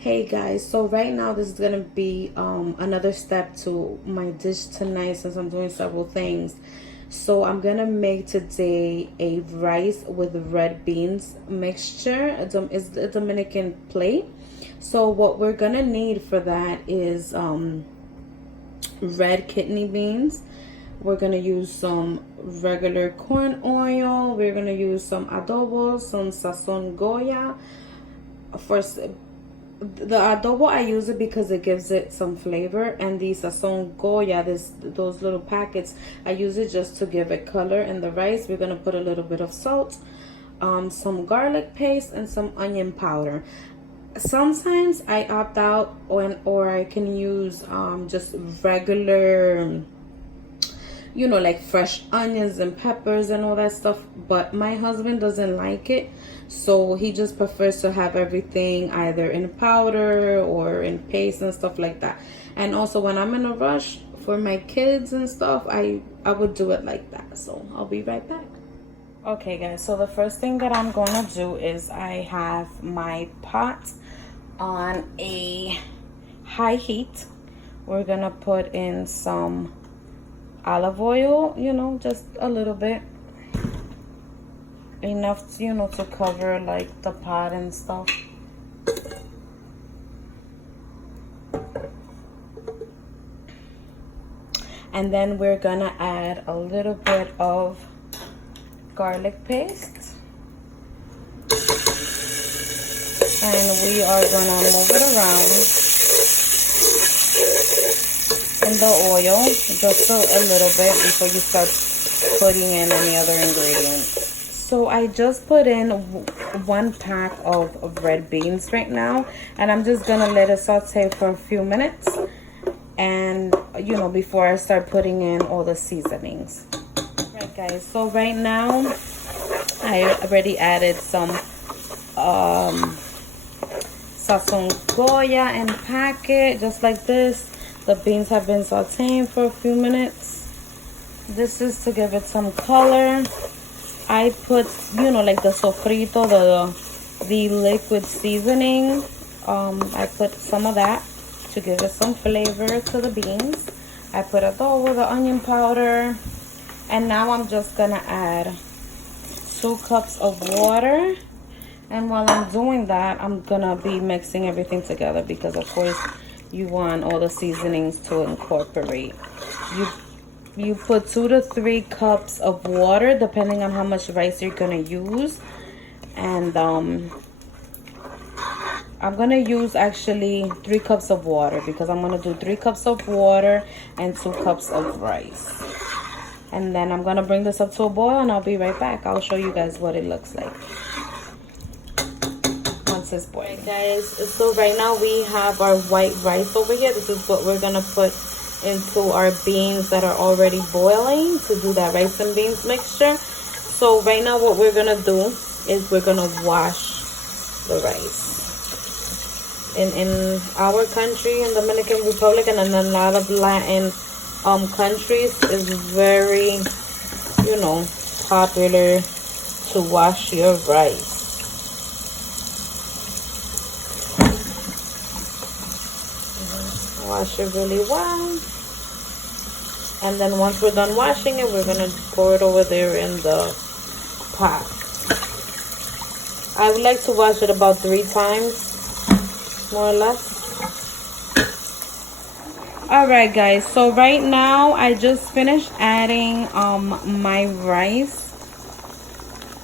Hey guys, so right now this is gonna be another step to my dish tonight since I'm doing several things. So I'm gonna make today a rice with red beans mixture. It's a Dominican plate. So what we're gonna need for that is red kidney beans. We're gonna use some regular corn oil. We're gonna use some adobo, some sazon goya. First, the adobo, I use it because it gives it some flavor, and the sazon goya, those little packets, I use it just to give it color. In the rice, we're gonna put a little bit of salt, some garlic paste, and some onion powder. Sometimes I opt out, or I can use just regular, like fresh onions and peppers and all that stuff. But my husband doesn't like it, so he just prefers to have everything either in powder or in paste and stuff like that. And also when I'm in a rush for my kids and stuff, I would do it like that. So I'll be right back. Okay guys, so the first thing that I'm going to do is I have my pot on a high heat. We're going to put in some olive oil, just a little bit, enough to cover like the pot and stuff. And then we're gonna add a little bit of garlic paste, and we are gonna move it around in the oil just a little bit before you start putting in any other ingredients. So I just put in 1 pack of red beans right now, and I'm just gonna let it saute for a few minutes, and before I start putting in all the seasonings. Right guys, so right now I already added some sazon goya in packet, just like this. The beans have been sauteing for a few minutes. This is to give it some color. I put, like the sofrito, the liquid seasoning. I put some of that to give it some flavor to the beans. I put adobo, the onion powder, and now I'm just gonna add 2 cups of water. And while I'm doing that, I'm gonna be mixing everything together because, of course, you want all the seasonings to incorporate. You put 2 to 3 cups of water depending on how much rice you're gonna use. And I'm gonna use actually 3 cups of water because I'm gonna do 3 cups of water and 2 cups of rice. And then I'm gonna bring this up to a boil, and I'll be right back. I'll show you guys what it looks like once it's boiling. Right, guys, so right now we have our white rice over here. This is what we're gonna put into our beans that are already boiling to do that rice and beans mixture. So right now what we're gonna do is we're gonna wash the rice. In our country, in Dominican Republic, and in a lot of Latin countries, is very popular to wash your rice. Wash it really well, and then once we're done washing it, we're gonna pour it over there in the pot. I would like to wash it about 3 times, more or less. Alright guys, so right now I just finished adding my rice.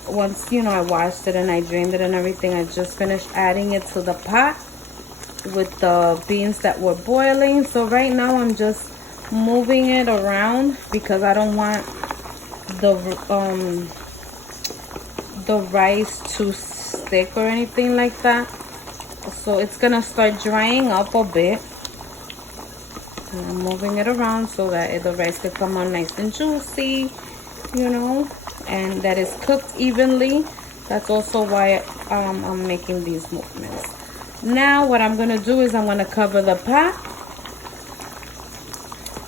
Once I washed it and I drained it and everything, I just finished adding it to the pot with the beans that were boiling. So right now I'm just moving it around because I don't want the rice to stick or anything like that. So it's gonna start drying up a bit, and I'm moving it around so that the rice could come out nice and juicy, and that is cooked evenly. That's also why I'm making these movements. Now what I'm gonna do is I'm gonna cover the pot,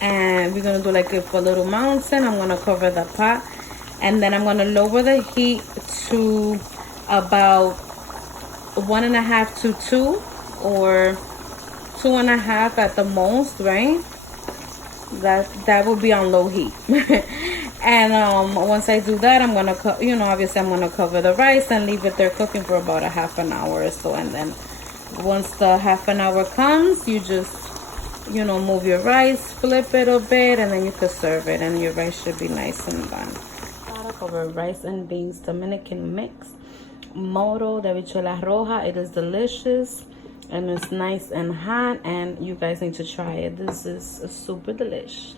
and we're gonna do like a little mountain. I'm gonna cover the pot, and then I'm gonna lower the heat to about 1.5 to 2 or 2.5 at the most, right? That would be on low heat. And once I do that, I'm gonna obviously I'm gonna cover the rice and leave it there cooking for about a half an hour or so. And then once the half an hour comes, you just move your rice, flip it a bit, and then you can serve it, and your rice should be nice and done. Product over rice and beans Dominican mix, Moro de Habichuelas Roja. It is delicious and it's nice and hot, and you guys need to try it. This is super delicious.